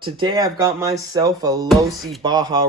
Today I've got myself a Losi Baja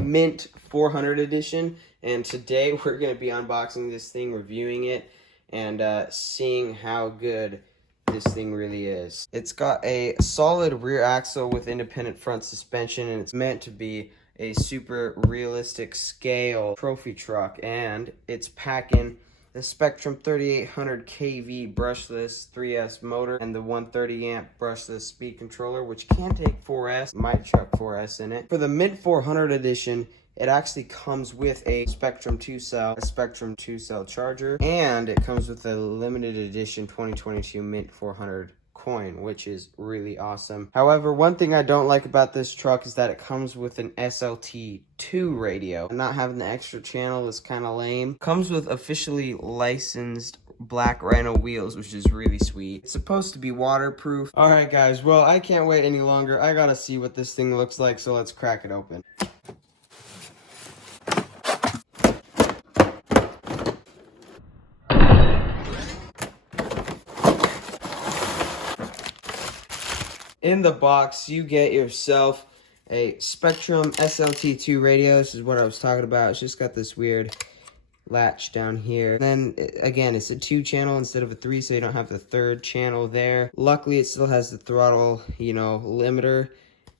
Mint 400 edition, and today we're going to be unboxing this thing, reviewing it, and seeing how good this thing really is. It's got a solid rear axle with independent front suspension, and it's meant to be a super realistic scale trophy truck, and it's packing the Spectrum 3800 kV brushless 3S motor and the 130 amp brushless speed controller, which can take 4S, might chuck 4S in it. For the Mint 400 edition, it actually comes with a Spectrum 2-cell, charger, and it comes with a limited edition 2022 Mint 400 coin, which is really awesome. However, one thing I don't like about this truck is that it comes with an SLT2 radio. Not having the extra channel is kind of lame. Comes with officially licensed black Rhino wheels, which is really sweet. It's supposed to be waterproof. Alright guys, well, I can't wait any longer. I gotta see what this thing looks like, so let's crack it open. In the box, you get yourself a Spectrum SLT2 radio. This is what I was talking about. It's just got this weird latch down here. Then, again, it's a 2-channel instead of a 3, so you don't have the 3rd channel there. Luckily, it still has the throttle, limiter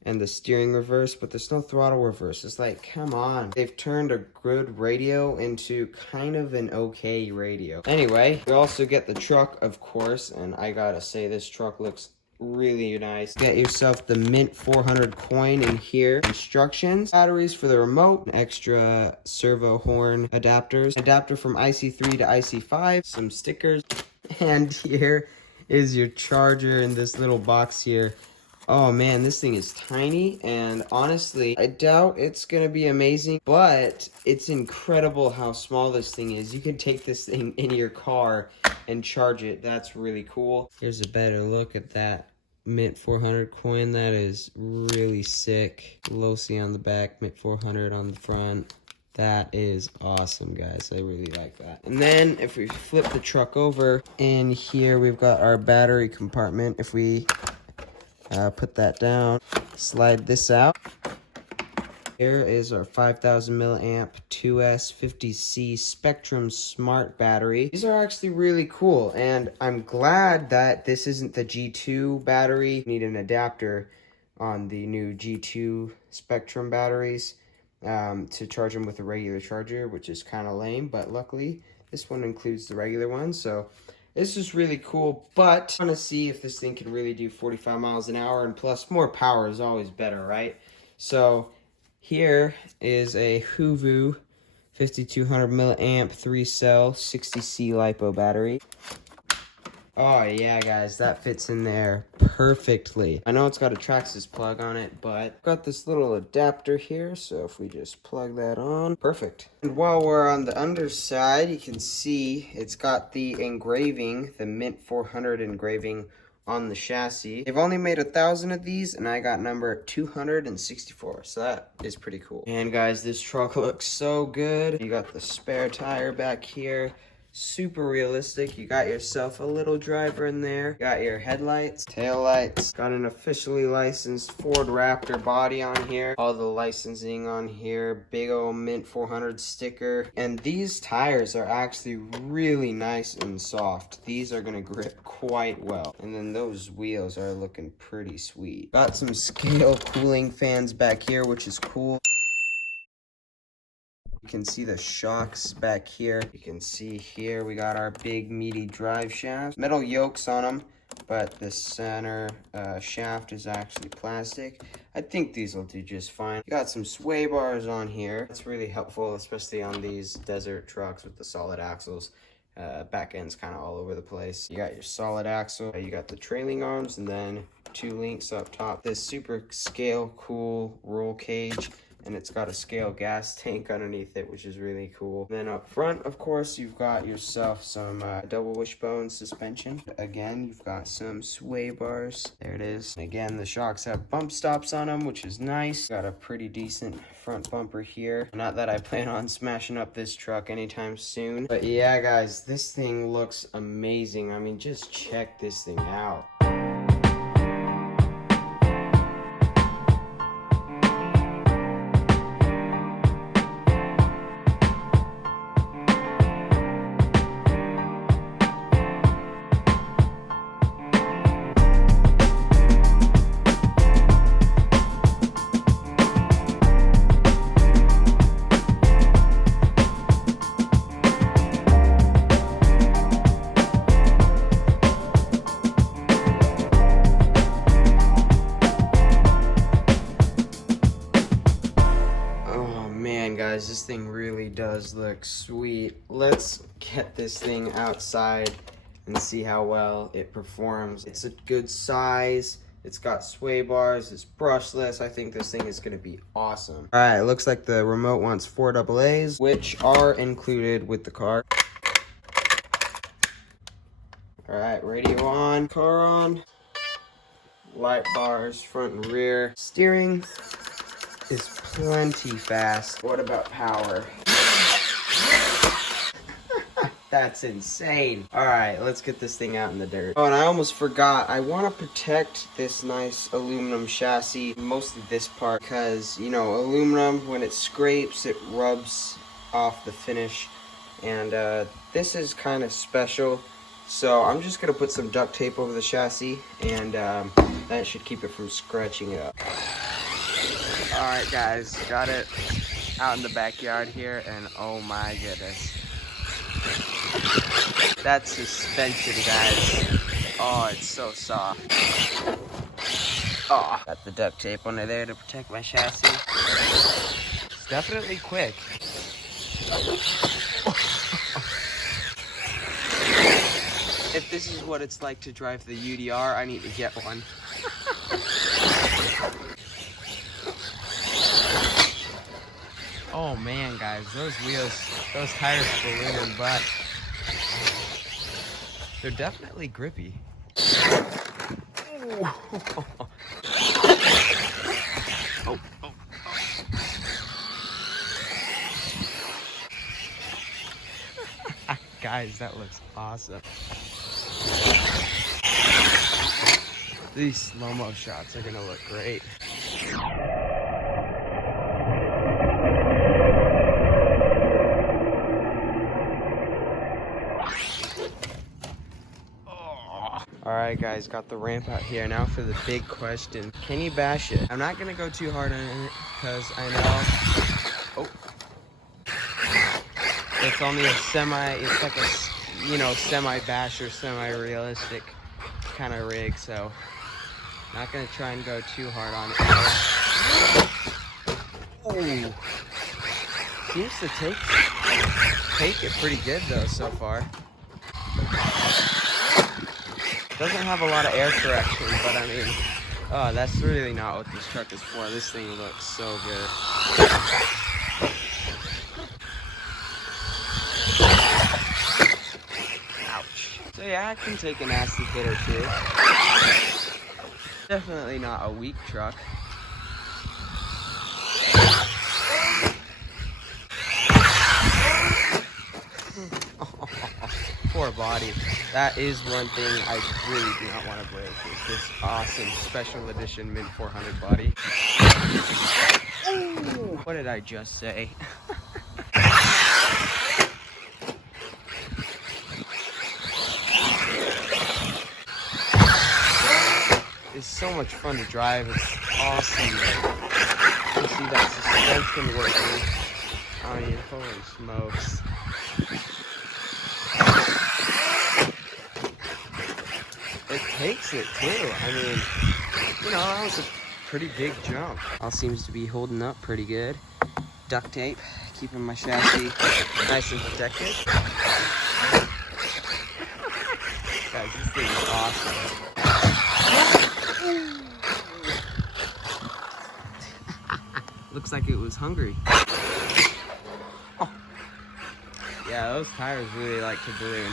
and the steering reverse, but there's no throttle reverse. It's like, come on. They've turned a good radio into kind of an okay radio. Anyway, we also get the truck, of course, and I gotta say, this truck looks really nice. Get yourself the Mint 400 coin in here. Instructions, batteries for the remote, extra servo horn adapters, adapter from IC3 to IC5, some stickers, and here is your charger in this little box here. Oh man, this thing is tiny, and honestly, I doubt it's gonna be amazing, but it's incredible how small this thing is. You can take this thing in your car and charge it. That's really cool. Here's a better look at that Mint 400 coin. That is really sick. Losi on the back, Mint 400 on the front. That is awesome, guys. I really like that. And then if we flip the truck over, in here we've got our battery compartment. If we put that down, slide this out. Here is our 5000 milliamp 2S50C Spectrum Smart battery. These are actually really cool, and I'm glad that this isn't the G2 battery. You need an adapter on the new G2 Spectrum batteries to charge them with a regular charger, which is kind of lame, but luckily this one includes the regular one, so this is really cool. But I want to see if this thing can really do 45 miles an hour, and plus more power is always better, right? So here is a Hoovu 5200 milliamp 3-cell 60C LiPo battery. Oh yeah, guys, that fits in there perfectly. I know it's got a Traxxas plug on it, but I've got this little adapter here, so if we just plug that on, perfect. And while we're on the underside, you can see it's got the engraving, the Mint 400 engraving on the chassis. They've only made 1,000 of these, and I got number 264, so that is pretty cool. And guys, this truck looks so good. You got the spare tire back here, super realistic. You got yourself a little driver in there. You got your headlights, tail lights. Got an officially licensed Ford Raptor body on here. All the licensing on here. Big old Mint 400 sticker. And these tires are actually really nice and soft. These are gonna grip quite well. And then those wheels are looking pretty sweet. Got some scale cooling fans back here, which is cool. You can see the shocks back here. You can see here we got our big meaty drive shafts. Metal yokes on them, but the center shaft is actually plastic. I think these will do just fine. You got some sway bars on here. That's really helpful, especially on these desert trucks with the solid axles. Back end's kind of all over the place. You got your solid axle. You got the trailing arms, and then 2 links up top. This super scale cool roll cage, and it's got a scale gas tank underneath it, which is really cool. And then up front, of course, you've got yourself some double wishbone suspension. Again, you've got some sway bars. There it is. And again, the shocks have bump stops on them, which is nice. Got a pretty decent front bumper here. Not that I plan on smashing up this truck anytime soon. But yeah, guys, this thing looks amazing. I mean, just check this thing out. guys, this thing really does look sweet. Let's get this thing outside and see how well it performs. It's a good size. It's got sway bars. It's brushless. I think this thing is going to be awesome. All right, it looks like the remote wants 4 AA's, which are included with the car. All right, radio on, car on. Light bars, front and rear. Steering is plenty fast. What about power? That's insane. All right, let's get this thing out in the dirt. Oh, and I almost forgot. I want to protect this nice aluminum chassis, mostly this part, because, you know, aluminum, when it scrapes, it rubs off the finish. And this is kind of special. So I'm just going to put some duct tape over the chassis, and that should keep it from scratching it up. Alright guys, got it out in the backyard here, and oh my goodness. That suspension, guys. Oh, it's so soft. Oh, got the duct tape under there to protect my chassis. It's definitely quick. If this is what it's like to drive the UDR, I need to get one. Oh man, guys, those wheels, those tires ballooning, but they're definitely grippy. Oh, oh, oh. Guys, that looks awesome. These slow-mo shots are gonna look great. Alright guys, got the ramp out here. Now for the big question. Can you bash it? I'm not gonna go too hard on it because I know it's only a it's like a, you know, semi-bash or semi-realistic kind of rig, so not gonna try and go too hard on it. Oh, seems to take it pretty good though so far. Doesn't have a lot of air correction, but I mean, oh, that's really not what this truck is for. This thing looks so good. Ouch. So yeah, I can take a nasty hit or two. Definitely not a weak truck. Poor body. That is one thing I really do not want to break, is this awesome special edition Mint 400 body. Ooh, what did I just say? It's so much fun to drive. It's awesome. You see that suspension working. I mean, holy smokes. It takes it too. I mean, you know, that was a pretty big jump. All seems to be holding up pretty good. Duct tape, keeping my chassis nice and protected. Guys, this thing is awesome. Looks like it was hungry. Oh. Yeah, those tires really like to balloon.